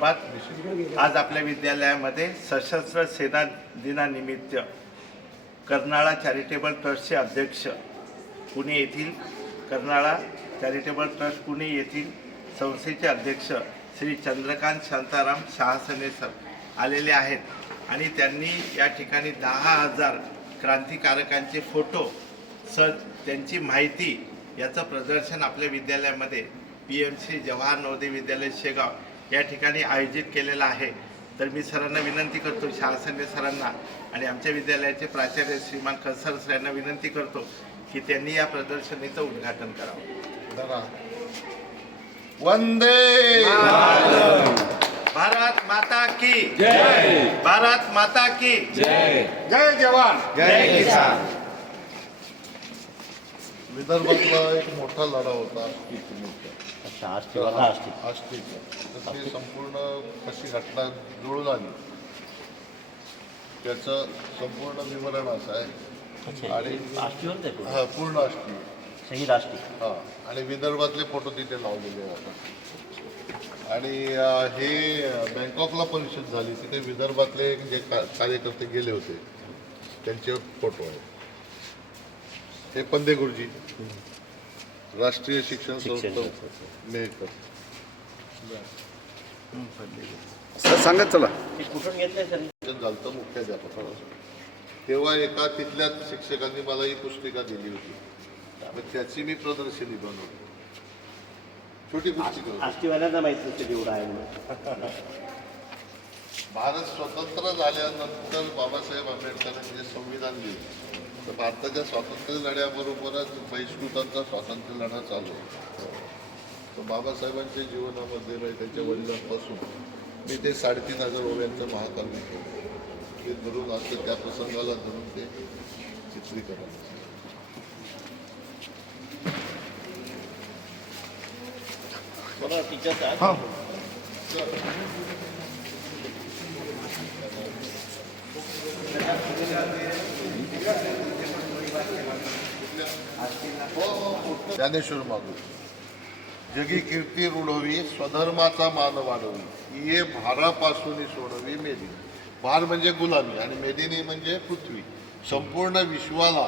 संदर्भात आज आपल्या विद्यालयामध्ये सशस्त्र सेना दिनानिमित्त कर्नाळा चॅरिटेबल ट्रस्टचे अध्यक्ष पुणे येथील कर्नाळा चॅरिटेबल ट्रस्ट पुणे येथील संस्थेचे अध्यक्ष श्री चंद्रकांत शांताराम शहासने सर आलेले आहेत. आणि त्यांनी या ठिकाणी दहा हजार क्रांतिकारकांचे फोटो स त्यांची माहिती याचं प्रदर्शन आपल्या विद्यालयामध्ये P M C Jawahar Navodaya Vidyalaya Shegaon या ठिकाणी आयोजित केलेलं आहे. तर मी सरांना विनंती करतो शासने सरांना आणि आमच्या विद्यालयाचे प्राचार्य श्रीमान खसर सर यांना विनंती करतो की त्यांनी या प्रदर्शनीचं उद्घाटन करावं. वंदे भारत माता की जय. भारत माता की जय जवान. जय किसान. विदर्भातला एक मोठा लढा होता. अच्छा आष्टीवाला आष्टी. आष्टीचा तर ते संपूर्ण कशी घटना जुळून आली? त्याचं संपूर्ण विवरण असं आहे. अच्छा आणि आष्टीवर ते पूर्ण. हा पूर्ण आष्टी. शहीद आष्टी. हा आणि विदर्भातले फोटो तिथे लावलेले आहेत आणि अं, हे बँकॉकला परिषद झाली. तिथे विदर्भातले जे का- कार्यकर्ते गेले होते त्यांचे फोटो आहेत. हे पंदे गुरुजी. राष्ट्रीय शिक्षण संस्था सांगत चला. झालं मुख्याध्यापकाला. तेव्हा एका तिथल्या शिक्षकांनी मला ही पुस्तिका दिली होती. मग त्याची मी प्रदर्शनी बनवली. छोटी पुस्तिका भारत स्वतंत्र झाल्यानंतर बाबासाहेब आंबेडकरांनी जे संविधान लिहिलं तर भारताच्या स्वातंत्र्य लढ्याबरोबरच बहिष्कृतांचा स्वातंत्र्य लढा चालू आहे. तर बाबासाहेबांच्या जीवनामध्ये म्हणजे त्यांच्या वडिलांपासून मी ते साडेतीन हजार ओव्यांचं महाकाव्य केलं. ते धरून असं त्या प्रसंगाला धरून ते चित्रीकरण. बरोबर टीचर्स आहे ज्ञानेश्वर मागू जगी कीर्ती रुढवी स्वधर्माचा मान वाढवी ये भारापासून सोडवी मेदी भार म्हणजे गुलामी आणि मेदिनी म्हणजे पृथ्वी. संपूर्ण विश्वाला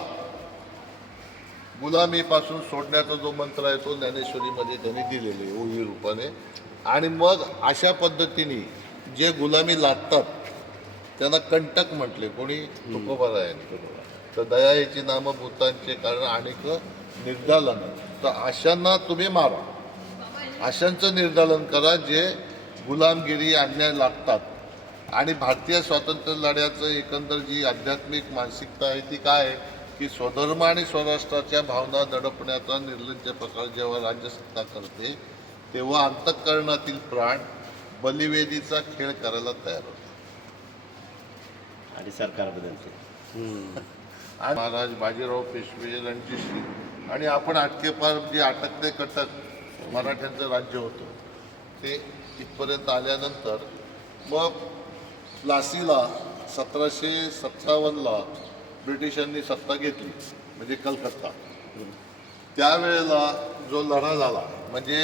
गुलामीपासून सोडण्याचा जो मंत्र आहे तो ज्ञानेश्वरीमध्ये त्यांनी दिलेले ओवी रूपाने. आणि मग अशा पद्धतीने जे गुलामी लाटतात त्यांना कंटक म्हटले कोणी तुकोबारायांनी तर दया याची नाम भूतांचे कारण अनेक निर्दालन. तर अशांना तुम्ही मारा. अशांचं निर्दालन करा जे गुलामगिरी अन्याय लागतात. आणि भारतीय स्वातंत्र्य लढ्याचं एकंदर जी आध्यात्मिक मानसिकता आहे ती काय आहे? की स्वधर्म आणि स्वराष्ट्राच्या भावना दडपण्याचा निर्लज्ज प्रकार जेव्हा राज्यसत्ता करते तेव्हा अंतःकरणातील प्राण बलिवेदीचा खेळ करायला तयार होतो आणि सरकार बदलते आणि महाराज बाजीराव पेशवे रणजीशी आणि आपण अटकेपार जे अटक ते कटक मराठ्यांचं राज्य होतं ते इथपर्यंत आल्यानंतर मग प्लासीला सतराशे सत्तावन्नला ब्रिटिशांनी सत्ता घेतली म्हणजे कलकत्ता. त्यावेळेला जो लढा झाला म्हणजे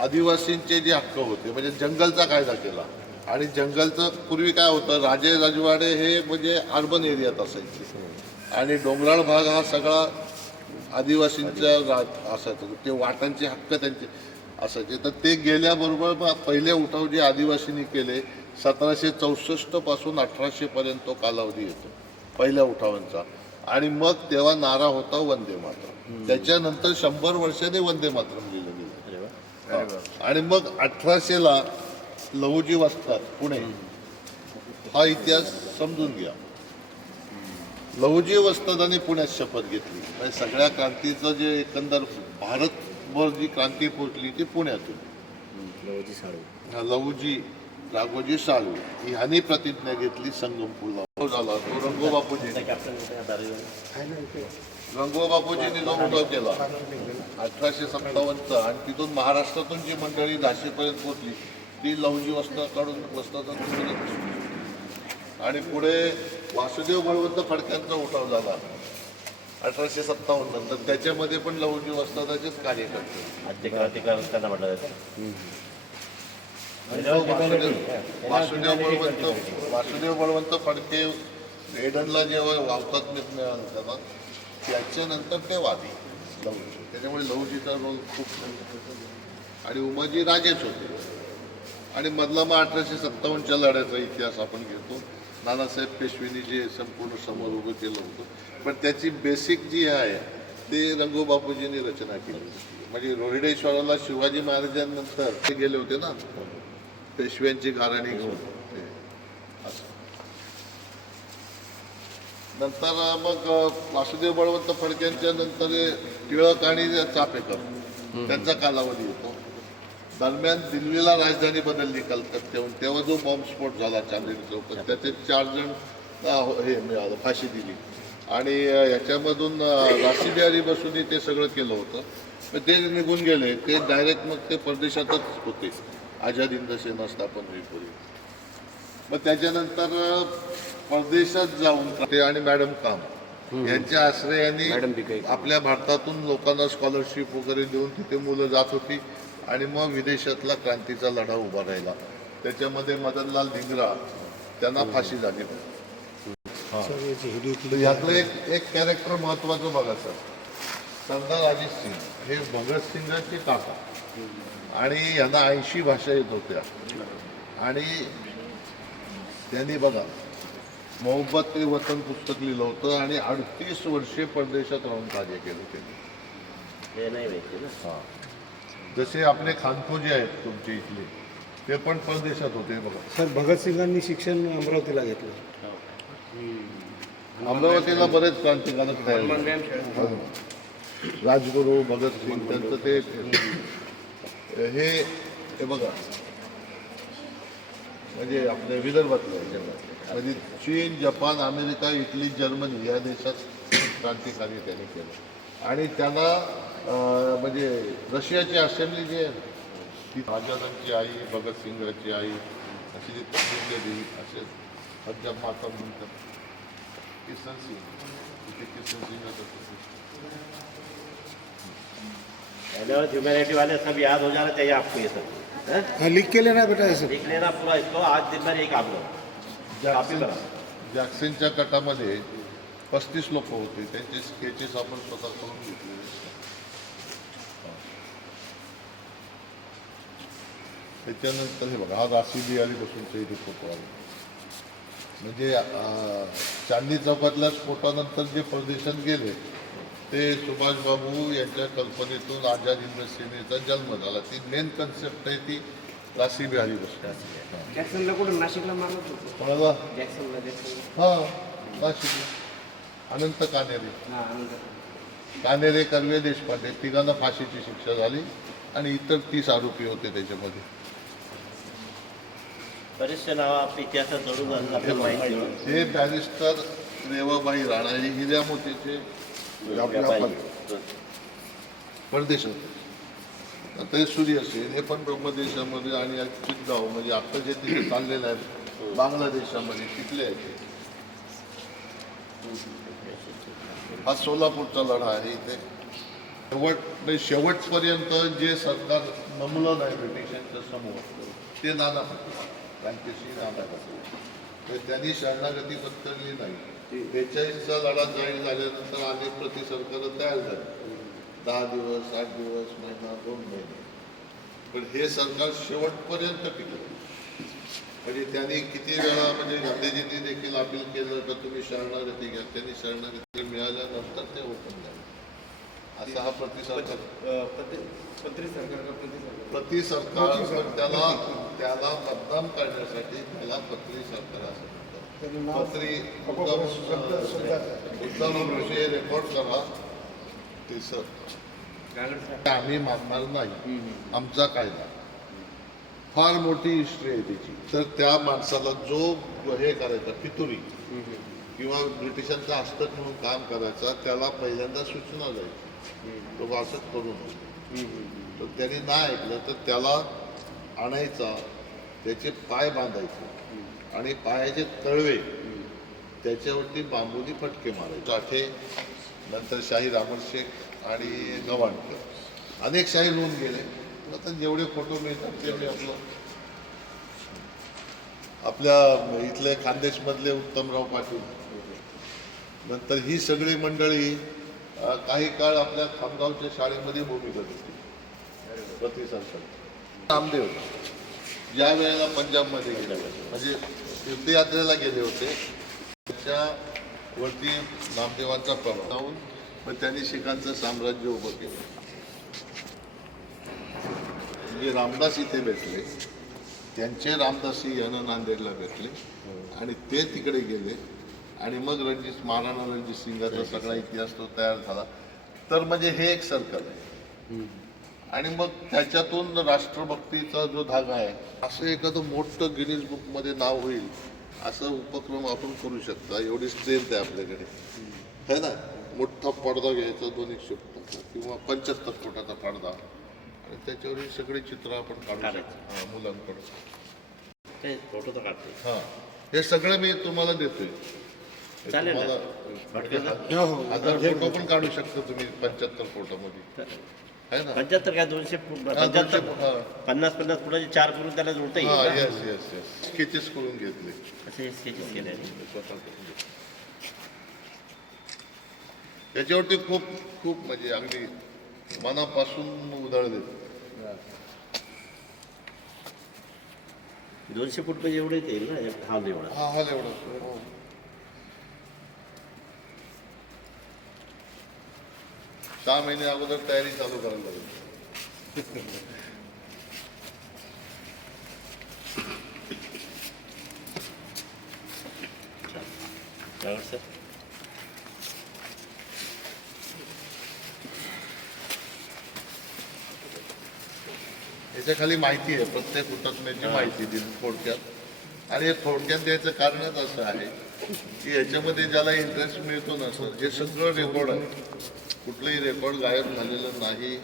आदिवासींचे जे हक्क होते म्हणजे जंगलचा कायदा केला आणि जंगलचं पूर्वी काय होतं राजे राजवाडे हे म्हणजे अर्बन एरियात असायचे. आणि डोंगराळ भाग हा सगळा आदिवासींचा राज असायचा. ते वाटांचे हक्क त्यांचे असायचे. तर ते गेल्याबरोबर मग पहिले उठाव जे आदिवासींनी केले सतराशे चौसष्टपासून अठराशे पर्यंत तो कालावधी येतो पहिल्या उठावांचा. आणि मग तेव्हा नारा होता वंदे मातरम. त्याच्यानंतर शंभर वर्षाने वंदे मातरम लिहिलं गेलं. आणि मग अठराशेला लहुजी वाचतात पुणे. हा इतिहास समजून घ्या. लहुजी वस्तादाने पुण्यात शपथ घेतली. म्हणजे सगळ्या क्रांतीचं जे एकंदर भारतभर जी क्रांती पोचली ती पुण्यातून. लवजी साळू हा लहुजी राघोजी साळू ह्यांनी प्रतिज्ञा घेतली संगमपूरला. तो झाला. तो रंगोबापूजी. रंगोबापूजींनी जो उठाव केला. अठराशे सत्तावन्नचा आणि तिथून महाराष्ट्रातून जी मंडळी झाशीपर्यंत पोहोचली ती लवजी वस्ताकडून वस्ताचा आणि पुढे वासुदेव बळवंत फडक्यांचा उठाव झाला. अठराशे सत्तावन्न नंतर त्याच्यामध्ये पण लवजी वस्तादाचेच कार्यकर्ते आज ते क्रांतिकारक त्यांना म्हटलं जातं. वासुदेव वासुदेव बळवंत वासुदेव बळवंत फडके एडनला जेव्हा वावतात मिळालं त्याच्यानंतर ते वादी. त्याच्यामुळे लहूजीचा रोल खूप. आणि उमाजी राजेच होते. आणि मधला मग अठराशे सत्तावन्नच्या लढ्याचा इतिहास आपण घेतो. नानासाहेब पेशवेनी जे संपूर्ण समोर उभं केलं होतं. पण त्याची बेसिक जी आहे ते रंगोबापूजींनी रचना केली म्हणजे रोहिडेश्वराला शिवाजी महाराजांनंतर ते गेले होते ना पेशव्यांची घराणी घेऊन. नंतर मग वासुदेव बळवंत फडक्यांच्या नंतर टिळक आणि चापेकर त्यांचा कालावधी. दरम्यान दिल्लीला राजधानी बदलली कलकत्त्याहून. तेव्हा जो बॉम्बस्फोट झाला चांदणी चौकात त्याचे चार जण हे मिळालं फाशी दिली. आणि ह्याच्यामधून अं, राशीबिहारी बसून ते सगळं केलं होतं. मग ते निघून गेले. ते डायरेक्ट मग ते परदेशातच होते. आझाद हिंद सेना स्थापन होईपूर्वी मग त्याच्यानंतर परदेशात जाऊन ते आणि मॅडम काम. यांच्या आश्रयाने आपल्या भारतातून लोकांना स्कॉलरशिप वगैरे देऊन तिथे मुलं जात होती. आणि मग विदेशातला क्रांतीचा लढा उभा राहिला. त्याच्यामध्ये मदनलाल धिंगरा त्यांना फाशी झाली. यातलं एक एक कॅरेक्टर महत्वाचं बघा सर. सरदार अजित सिंग. हे भगतसिंगाचे काका. आणि यांना ऐंशी भाषा येत होत्या. आणि त्यांनी बघा मोहब्बत ते वतन पुस्तक लिहिलं होतं आणि अडतीस वर्षे परदेशात राहून कार्य केलं त्यांनी. हा. जसे आपले खानखोजे आहेत तुमचे इथले ते पण परदेशात होते बघा. सर भगतसिंगांनी शिक्षण अमरावतीला घेतलं. अमरावतीला बरेच क्रांतिकारक तयार झाले. राजगुरू भगतसिंग त्यांचं ते हे हे बघा. म्हणजे आपल्या विदर्भातलं आहे जगात. म्हणजे चीन जपान अमेरिका इटली जर्मनी या देशात क्रांतिकार्य त्यांनी केलं. आणि त्यांना अं, म्हणजे रशियाची असेंब्ली जी आहे ती आझादांची आई भगतसिंगाची आई अशी जी तत्त्वज्ञ देवी असे पंजाब माता म्हणतात. किसन सिंग तिथे किसन सिंगाचं ह्यूमैनिटी वाले सब याद हो जाना चाहिए आपको ये सब। लिख केले ना बेटा असं लिख लेना पूरा इसको आज दिन भर एक आप लोग। जॅक्सनच्या गटामध्ये पस्तीस लोक होते त्यांचे स्केचेस आपण स्वतः करून घेतले. त्याच्यानंतर हे बघा हा राशी बिहारी बसूनचा इथे फोटो आहे म्हणजे अं, चांदणी चौकातल्या स्फोटानंतर जे परदेशात गेले ते सुभाषबाबू यांच्या कल्पनेतून आझाद हिंद सेनेचा जन्म झाला. ती मेन कन्सेप्ट आहे ती राशी बिहारी बसून नाशिकला हा नाशिक अनंत कानेरे. कानेरे कर्वे देशपांडे तिघांना फाशीची शिक्षा झाली आणि इतर तीस आरोपी होते त्याच्यामध्ये. बरेचसे नाव आप इतिहासात जोडून आपल्याला माहिती आहे. हे बॅरिस्टर रेवाबाई राणा हे हिऱ्या मोतीचे आपल्या व्यापारी. पर- परदेशात आता हे सूर्यसेन हे पण ब्रह्मदेशामध्ये आणि चितगाव म्हणजे आता जे तिथे चाललेलं आहे बांगलादेशामध्ये तिथले आहेत ते. हा सोलापूरचा लढा आहे इथे शेवट म्हणजे शेवटपर्यंत जे सरकार नमलं नाही ब्रिटिशांच्या समोर ते नाना पटोले तर त्यांनी शरणागती पत्करली नाही. बेचाळीसचा लढा जाहीर झाल्यानंतर अनेक प्रति सरकार तयार झाले. दहा दिवस आठ दिवस महिना दोन महिने. पण हे सरकार शेवटपर्यंत टिकलं. म्हणजे त्यांनी किती वेळा म्हणजे गांधीजींनी देखील अपील केलं का तुम्ही शरणागती घ्या. त्यांनी शरणागती मिळाल्यानंतर ते ओपन झालं. असा हा प्रतिसरकार प्रति सरकार त्याला त्याला मतदान करण्यासाठी त्याला पत्री सरकार असं पत्री मुद्दाम मुद्दाम विषय रेकॉर्ड करा. ते सर आम्ही मानणार नाही. आमचा कायदा. फार मोठी हिस्ट्री आहे त्याची. तर त्या माणसाला जो हे करायचा पितुरी किंवा ब्रिटिशांचा हस्तक म्हणून काम करायचा त्याला पहिल्यांदा सूचना जायची तो असंच करू नको तर त्याने नाही ऐकलं तर त्याला आणायचा त्याचे पाय बांधायचे आणि पायाचे तळवे त्याच्यावरती बांबूनी फटके मारायचे. काठे नंतर शाही रामरशेख आणि गव्हाणकर. अनेक शाही होऊन गेले. आता जेवढे फोटो मिळतात ते मी आपलं आपल्या इथले खानदेशमधले उत्तमराव पाटील. नंतर ही सगळी मंडळी काही काळ आपल्या खामगावच्या शाळेमध्ये भूमिका घेतली. प्रतिसाद नामदेव. ज्या वेळेला पंजाबमध्ये गेले म्हणजे तीर्थयात्रेला गेले होते. त्याच्या वरती नामदेवांचा प्रभाव लावून मग त्यांनी शिखांचं साम्राज्य उभं केलं. म्हणजे रामदास इथे भेटले त्यांचे रामदासी यांना नांदेडला भेटले आणि ते तिकडे गेले. आणि मग रणजित महाराणा रणजित सिंगाचा सगळा इतिहास तो तयार झाला. तर म्हणजे हे एक सर्कल आहे. आणि मग त्याच्यातून राष्ट्रभक्तीचा जो धागा आहे असं एखादं मोठं गिनीज बुकमध्ये नाव होईल असं उपक्रम आपण करू शकता. एवढी स्ट्रेंथ आहे आपल्याकडे. है ना? मोठा पडदा घ्यायचा दोन एकशे फुटाचा किंवा पंच्याहत्तर फुटाचा पडदा. आणि त्याच्यावर ही सगळी चित्र आपण काढू काढायची. शकतो हा, मुलांकडे ते फोटो तर काढते हा. हे सगळं मी तुम्हाला देतोय. हे चालेल. ना. तुम्हाला भटकंती. हो. हो हजार फोटो पण काढू शकतो तुम्ही पंच्याहत्तर फोटोमध्ये आहे ना पंच्याहत्तर काय दोनशे फूट हा, पंच्याहत्तर हा. पन्नास पन्नास फुटाचे चार करून त्याला जोडता हा येईल ना? येस येस येस स्केचेस करून घेतले असे स्केचेस केले आहे. स्वतः करून घेतले. त्याच्यावरती खूप खूप म्हणजे अगदी मनापासून उधळले दोनशे फूट म्हणजे एवढे येईल ना हा एवढा हा हा एवढं सहा महिने अगोदर तयारी चालू करायला लागेल. सर याच्या खाली माहिती आहे प्रत्येक हुतात्म्याची माहिती दिली थोडक्यात. आणि हे थोडक्यात द्यायचं कारणच असं आहे की याच्यामध्ये ज्याला इंटरेस्ट मिळतो ना सर हे सगळं रेकॉर्ड आहे. कुठलंही रेकॉर्ड गायब झालेलं नाही.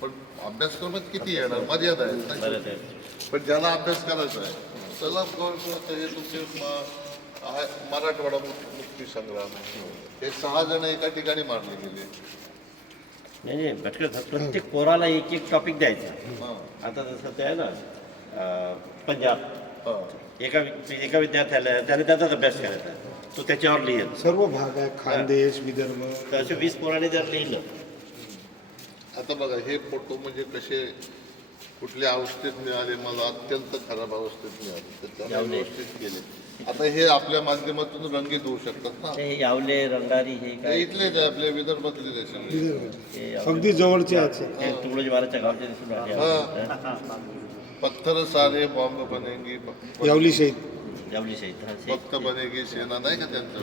पण अभ्यासक्रमात किती येणार? मर्यादा आहे. ना. बरं ते पण ज्याला अभ्यास करायचा आहे त्याला हे तुमचे म- मराठवाडा मुक्ती मुक्ती संग्राम हे सहा जण एका ठिकाणी मारले गेले. नाही नाही प्रत्येक पोराला एक एक टॉपिक द्यायचा. हां. आता जसं ते आहे ना अं, पंजाब. एका वि- एका विद्यार्थ्याला त्याने त्याचाच अभ्यास करायचा. तो त्याच्यावर लिहिल. सर्व भाग आहे खानदेश विदर्भ. तर असे वीस पोराने जर लिहिलं. आता बघा हे फोटो म्हणजे कसे कुठल्या अवस्थेत मिळाले मला अत्यंत खराब अवस्थेत मिळाले. तर त्याला यावले. व्यवस्थित केले. आता हे आपल्या माध्यमातून रंगीत होऊ शकतात ना? ते यावले रंगारी हे हे काय इथलेच आहे आपल्या विदर्भातले आहे सगळे. हे यावले. अगदी जवळचे आहेत. ते तुकडोजी महाराजच्या गावचे दिसून राहिले. हा. पत्थर सारे बॉम्ब बनेगी यावली शहीद. यावली शहीद. पक्क बनेगी सेना नाही का त्यांचं?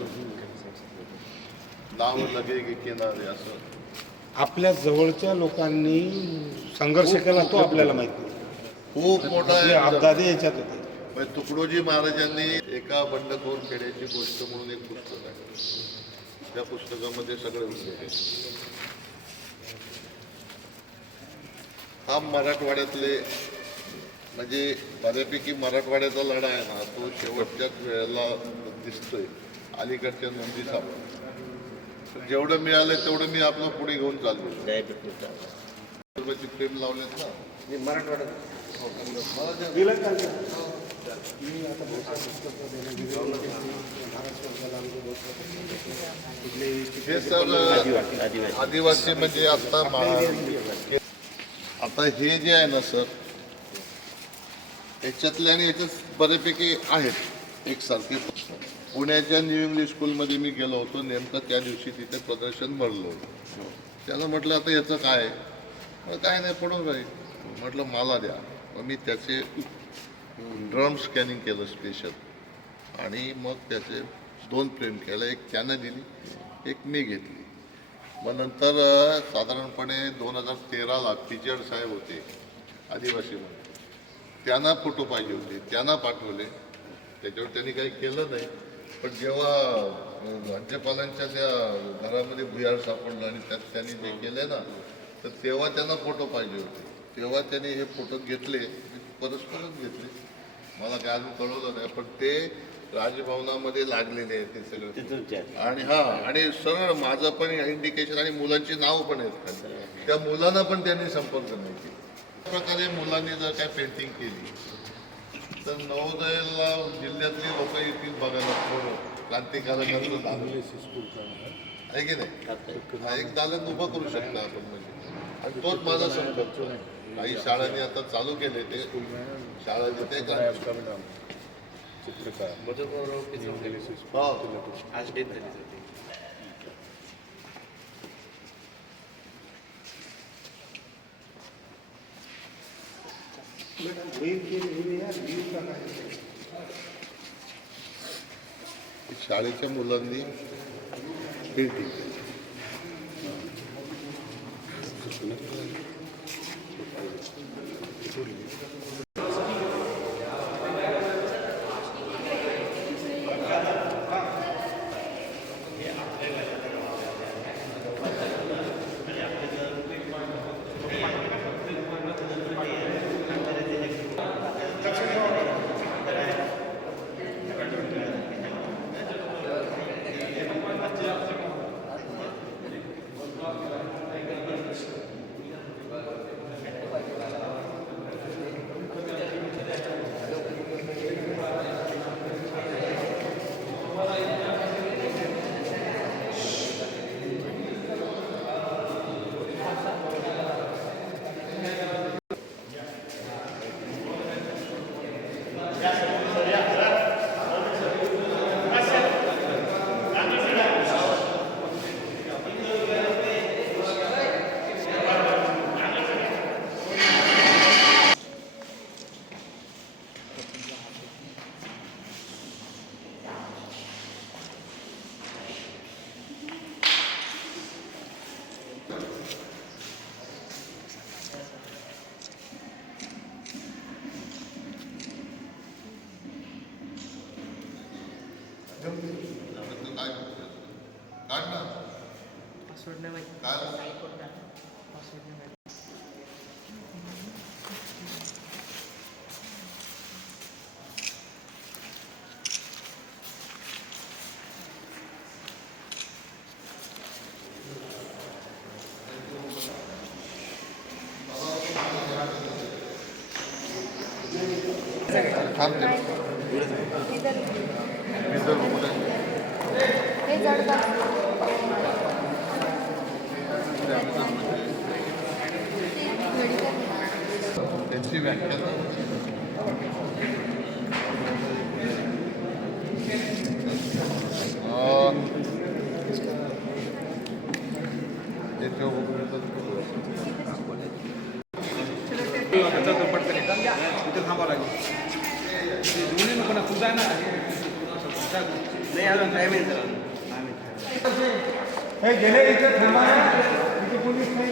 नाव लगेगी किनारे असं. आपल्या जवळच्या लोकांनी संघर्ष केला तो आपल्याला माहिती खूप मोठा अपदादे याच्यात होते. म्हणजे तुकडोजी महाराजांनी एका बंडखोर खेड्याची गोष्ट म्हणून एक पुस्तक आहे. त्या पुस्तकामध्ये सगळे उल्लेख आहे हा मराठवाड्यातले म्हणजे बऱ्यापैकी मराठवाड्याचा लढा आहे ना तो शेवटच्याच वेळेला दिसतोय. अलीकडच्या नोंदी सापड जेवढं मिळालं तेवढं मी आपलं पुढे घेऊन चाललो. विदर्भाची प्रेम लावलेत ना. हे सर आदिवासी म्हणजे आता आता हे जे आहे ना सर याच्यातले आणि याच्यात बऱ्यापैकी आहेत एकसारखे पुण्याच्या न्यू इंग्लिश स्कूलमध्ये मी गेलो होतो नेमकं त्या दिवशी तिथे प्रदर्शन भरलं होतं. त्याला म्हटलं आता याचं काय आहे? काय नाही पडून राहील. म्हटलं मला द्या. मग मी त्याचे ड्रम स्कॅनिंग केलं स्पेशल आणि मग त्याचे दोन प्रेम केलं. एक त्यानं दिली एक मी घेतली. मग नंतर साधारणपणे दोन हजार तेराला पिचड साहेब होते आदिवासीमध्ये त्यांना फोटो पाहिजे होते त्यांना पाठवले. त्याच्यावर त्यांनी काही केलं नाही. पण जेव्हा राज्यपालांच्या त्या घरामध्ये भुयार सापडलं आणि त्यात त्यांनी जे केले ना तर तेव्हा त्यांना फोटो पाहिजे होते. तेव्हा त्यांनी हे फोटो घेतले परस्परच घेतले. मला काय अजून कळवलं नाही पण ते राजभवनामध्ये लागलेले आहेत ते सगळे. आणि हा आणि सरळ माझं पण इंडिकेशन आणि मुलांची नाव पण आहेत त्या मुलांना पण त्यांनी संपर्क नाही केला. प्रकारे मुलांनी जर काय पेंटिंग केली तर नवोदयाला जिल्ह्यातली लोक येतील बघायला. थोडं दालन आहे की नाही? हा एक दालन उभं करू शकता आपण म्हणजे. आणि तोच माझा संकल्प. काही शाळांनी आता चालू केले ते. शाळांनी ते करा. हो. आज डेट झाली शाळेच्या मुलांनी पेंटिंग केली. काय काढ ना काय? थांबते विदर्भ कुठे हे जळगाव त्यांची व्याख्या अं, याच्यावर बघून हे गेले इथे थांबा इथे पोलीस नाही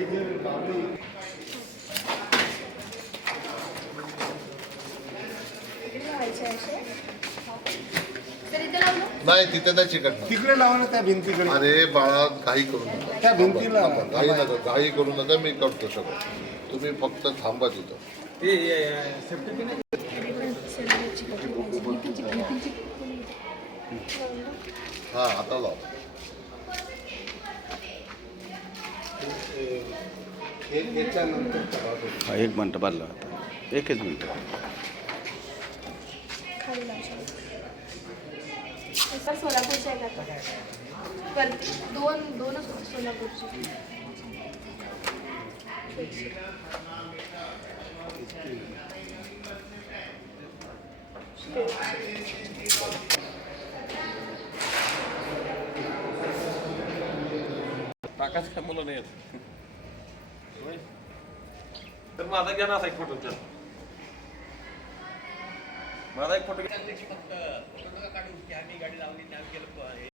नाही तिथे नाही चिकटणार तिकडे लावा ना त्या भिंतीकडे. अरे बाळा काही करू नका. त्या भिंतीला थांबा, काही नका काही करू नका मी करतो सगळं. तुम्ही फक्त थांबा तिथं. हा आता लाव. हे एक मिनटं बाजला आता. एकच मिनटं. सोलापूरचे आहे का दोन दोनच होते सोलापूरचे. तर माझा घ्या ना असा एक फोटो चल माझा एक फोटो काढून की आम्ही गाडी लावली आणि आम्ही गेलो